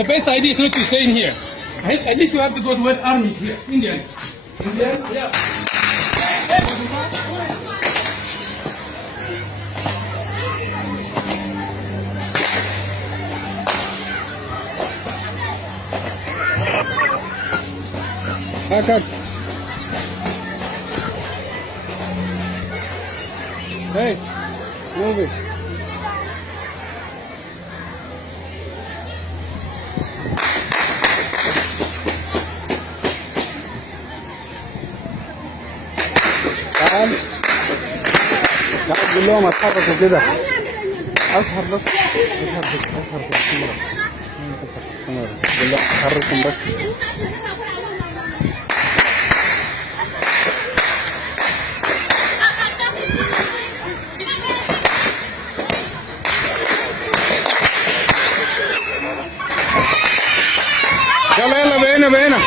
the best idea is not to stay in here. At least you have to go to where armies here. Indian. Yeah. هاكك. Hey, move it. تعال قول لهم اتحركوا كده. اسهر بس، اسهر في الكاميرا، اسهر في الكاميرا، قول لهم اتحركوا بس. يلا بقينا